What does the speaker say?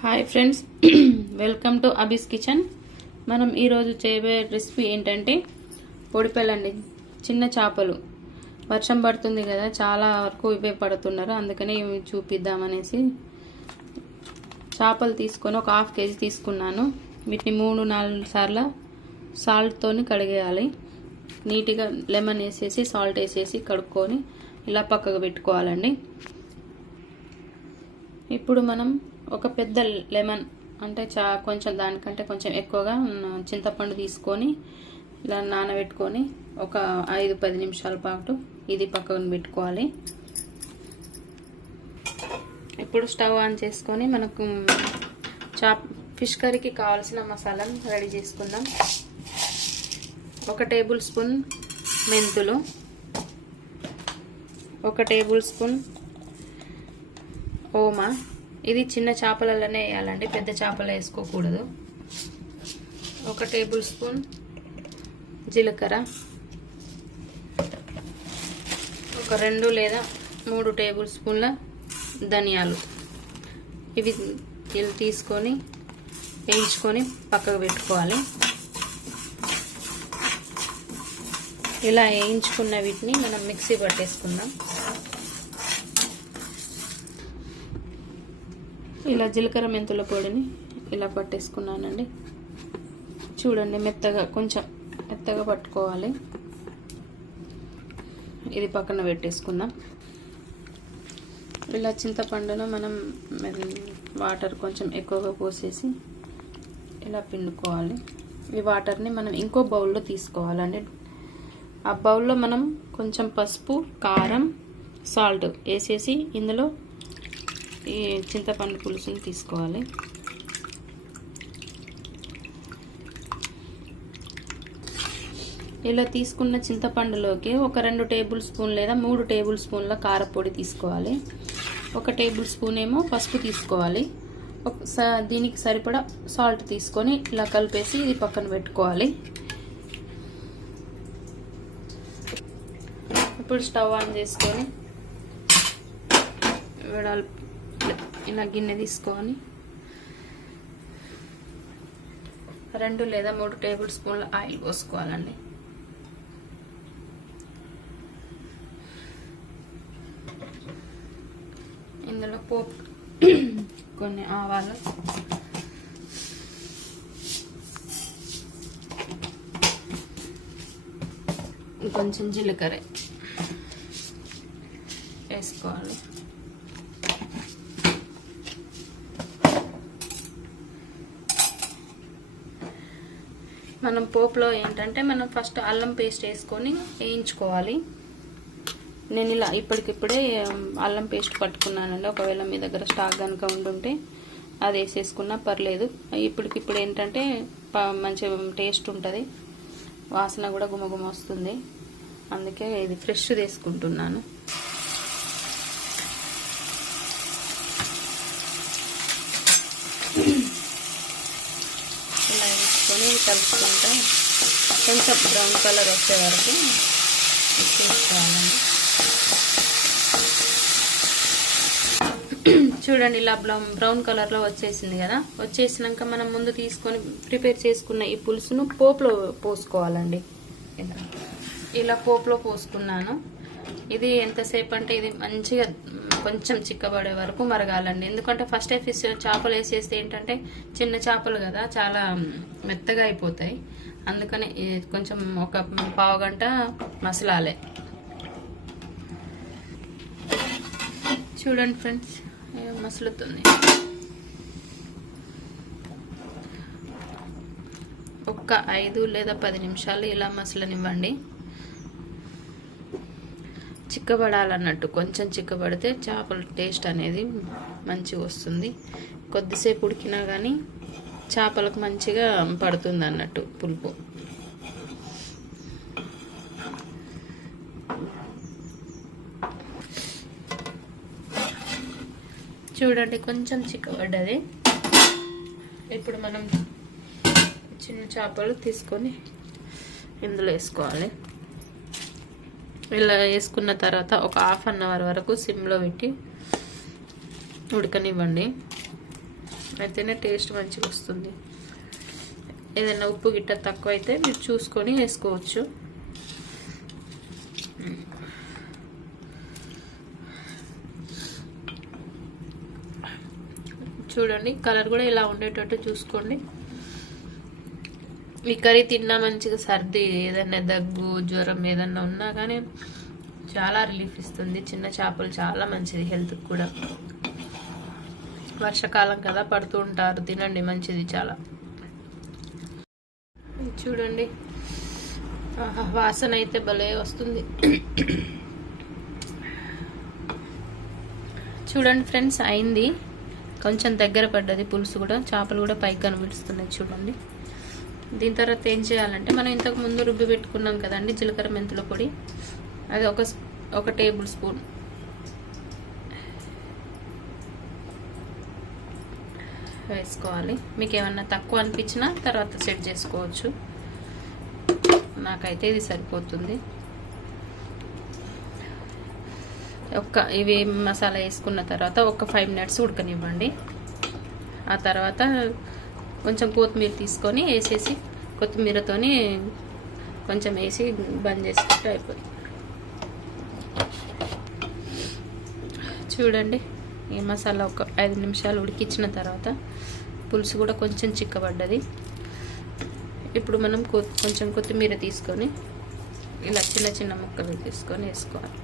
Hi friends, welcome to Abi's kitchen. మనం ఈరోజు చేయబోయే రెసిపీ ఏంటంటే పొడిపెళ్ళండి. చిన్న చేపలు వర్షం పడుతుంది కదా, చాలా వరకు ఇవే పడుతున్నారు, అందుకనే ఇవి చూపిద్దామనేసి చేపలు తీసుకొని ఒక హాఫ్ కేజీ తీసుకున్నాను. వీటిని 3-4 సార్లు సాల్ట్తోని కడిగేయాలి. నీట్గా లెమన్ వేసేసి సాల్ట్ వేసేసి కడుక్కొని ఇలా పక్కకు పెట్టుకోవాలండి. ఇప్పుడు మనం ఒక పెద్ద లెమన్ అంటే కొంచెం దానికంటే కొంచెం ఎక్కువగా చింతపండు తీసుకొని ఇలా నానబెట్టుకొని ఒక 5-10 నిమిషాల పాటు ఇది పక్కన పెట్టుకోవాలి. ఇప్పుడు స్టవ్ ఆన్ చేసుకొని మనకు ఫిష్ కర్రీకి కావాల్సిన మసాలాను రెడీ చేసుకుందాం. 1 టేబుల్ స్పూన్ మెంతులు, 1 టేబుల్ స్పూన్ ఓమా. ఇది చిన్న చేపలలోనే వేయాలండి, పెద్ద చేపలు వేసుకోకూడదు. 1 టేబుల్ స్పూన్ జీలకర్ర, ఒక 2 లేదా 3 టేబుల్ స్పూన్ల ధనియాలు. ఇవి తీసుకొని వేయించుకొని పక్కకు పెట్టుకోవాలి. ఇలా వేయించుకున్న వీటిని మనం మిక్సీ పట్టేసుకుందాం. ఇలా జీలకర్ర మెంతుల పొడిని ఇలా పట్టేసుకున్నానండి. చూడండి, మెత్తగా కొంచెం మెత్తగా పట్టుకోవాలి. ఇది పక్కన పెట్టేసుకుందాం. ఇలా చింతపండును మనం వాటర్ కొంచెం ఎక్కువగా పోసేసి ఇలా పిండుకోవాలి. ఈ వాటర్ని మనం ఇంకో బౌల్లో తీసుకోవాలండి. ఆ బౌల్లో మనం కొంచెం పసుపు, కారం, సాల్ట్ వేసేసి ఇందులో ఈ చింతపండు పులుసుని తీసుకోవాలి. ఇలా తీసుకున్న చింతపండులోకి ఒక 2 టేబుల్ స్పూన్ లేదా 3 టేబుల్ స్పూన్ల కారపొడి తీసుకోవాలి. 1 టేబుల్ స్పూన్ ఏమో పసుపు తీసుకోవాలి. దీనికి సరిపడా సాల్ట్ తీసుకొని ఇలా కలిపేసి ఇది పక్కన పెట్టుకోవాలి. ఇప్పుడు స్టవ్ ఆన్ చేసుకొని ఇలా గిన్నె తీసుకొని 2 లేదా 3 టేబుల్ స్పూన్ల ఆయిల్ పోసుకోవాలండి. ఇందులో పోపు కొన్ని ఆవాలు, కొంచెం జీలకర్ర వేసుకోవాలి. మనం పోపులో ఏంటంటే మనం ఫస్ట్ అల్లం పేస్ట్ వేసుకొని వేయించుకోవాలి. నేను ఇలా ఇప్పటికిప్పుడే అల్లం పేస్ట్ పట్టుకున్నానండి. ఒకవేళ మీ దగ్గర స్టాక్ కనుక ఉండుంటే అది వేసేసుకున్నా పర్లేదు. ఇప్పటికిప్పుడు ఏంటంటే మంచి టేస్ట్ ఉంటుంది, వాసన కూడా గుమగుమ వస్తుంది. అందుకే ఇది ఫ్రెష్ తీసుకుంటున్నాను. ఇలా వేసుకొని కలుపుకుంటా కొంచెం బ్రౌన్ కలర్ వచ్చే వరకు తీసుకోవాలండి. చూడండి, ఇలా బ్రౌన్ కలర్లో వచ్చేసింది కదా. వచ్చేసినాక మనం ముందు తీసుకొని ప్రిపేర్ చేసుకున్న ఈ పులుసును పోపులో పోసుకోవాలండి. ఇలా పోపులో పోసుకున్నాను. ఇది ఎంతసేపు అంటే ఇది మంచిగా కొంచెం చిక్కబడే వరకు మరగాలండి. ఎందుకంటే ఫస్ట్ ఫిష్ చేపలు వేసేస్తే ఏంటంటే చిన్న చేపలు కదా, చాలా మెత్తగా అయిపోతాయి. అందుకని కొంచెం ఒక పావు గంట మసలాలే. చూడండి ఫ్రెండ్స్, మసలుతుంది. ఒక్క 5 లేదా 10 నిమిషాలు ఇలా మసలనివ్వండి. చిక్కబడాలన్నట్టు, కొంచెం చిక్కబడితే చేపల టేస్ట్ అనేది మంచిగా వస్తుంది. కొద్దిసేపు ఉడికినా కానీ చేపలకు మంచిగా పడుతుంది అన్నట్టు పులుపు. చూడండి, కొంచెం చిక్కబడ్డది. ఇప్పుడు మనం చిన్న చేపలు తీసుకొని ఇందులో వేసుకోవాలి. ఇలా వేసుకున్న తర్వాత ఒక హాఫ్ అన్ అవర్ వరకు సిమ్లో పెట్టి ఉడకనివ్వండి. అయితేనే టేస్ట్ మంచిగా వస్తుంది. ఏదైనా ఉప్పు గిట్ట తక్కువ అయితే మీరు చూసుకొని వేసుకోవచ్చు. చూడండి కలర్ కూడా ఇలా ఉండేటట్టు చూసుకోండి. ఈ కర్రీ తిన్నా మంచిగా సర్ది ఏదైనా దగ్గు జ్వరం ఏదన్నా ఉన్నా కానీ చాలా రిలీఫ్ ఇస్తుంది. చిన్న చేపలు చాలా మంచిది హెల్త్కి కూడా. వర్షాకాలం కదా పడుతూ ఉంటారు, తినండి మంచిది చాలా. చూడండి వాసన అయితే భలే వస్తుంది. చూడండి ఫ్రెండ్స్ అయింది, కొంచెం దగ్గర పడ్డది పులుసు కూడా, చేపలు కూడా పైకి కనిపిస్తున్నాయి చూడండి. దీని తర్వాత ఏం చేయాలంటే మనం ఇంతకు ముందు రుబ్బి పెట్టుకున్నాం కదండి జీలకర్ర మెంతుల పొడి, అది ఒక టేబుల్ స్పూన్ వేసుకోవాలి. మీకు ఏమన్నా తక్కువ అనిపించినా తర్వాత సెట్ చేసుకోవచ్చు. నాకైతే ఇది సరిపోతుంది. ఇవి మసాలా వేసుకున్న తర్వాత ఒక 5 minutes ఉడకనివ్వండి. ఆ తర్వాత కొంచెం కొత్తిమీర తీసుకొని వేసేసి కొత్తిమీరతోని కొంచెం వేసి బంద్ చేసుకుంటే అయిపోతుంది. చూడండి ఈ మసాలా ఒక 5 నిమిషాలు ఉడికించిన తర్వాత పులుసు కూడా కొంచెం చిక్కబడ్డది. ఇప్పుడు మనం కొంచెం కొత్తిమీర తీసుకొని ఇలా చిన్న చిన్న ముక్కలు తీసుకొని వేసుకోవాలి.